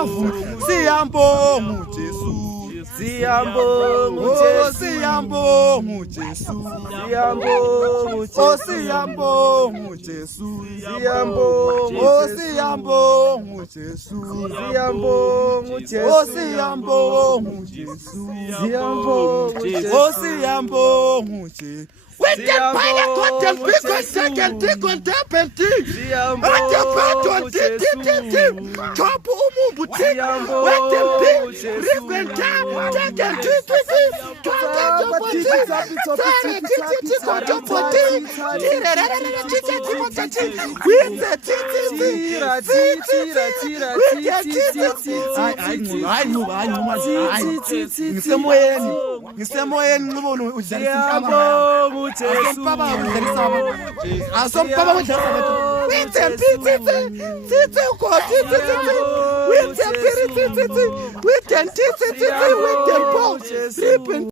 siyavuma siyambonga uJesu Siyambonga siyambonga uJesu siyambonga uJesu siyambonga uJesu siyambonga uJesu when the fire got them big on second dick on tap and tea. What the part on tea. Chop umumbu tea. What the big rip and tap. Take and tea. We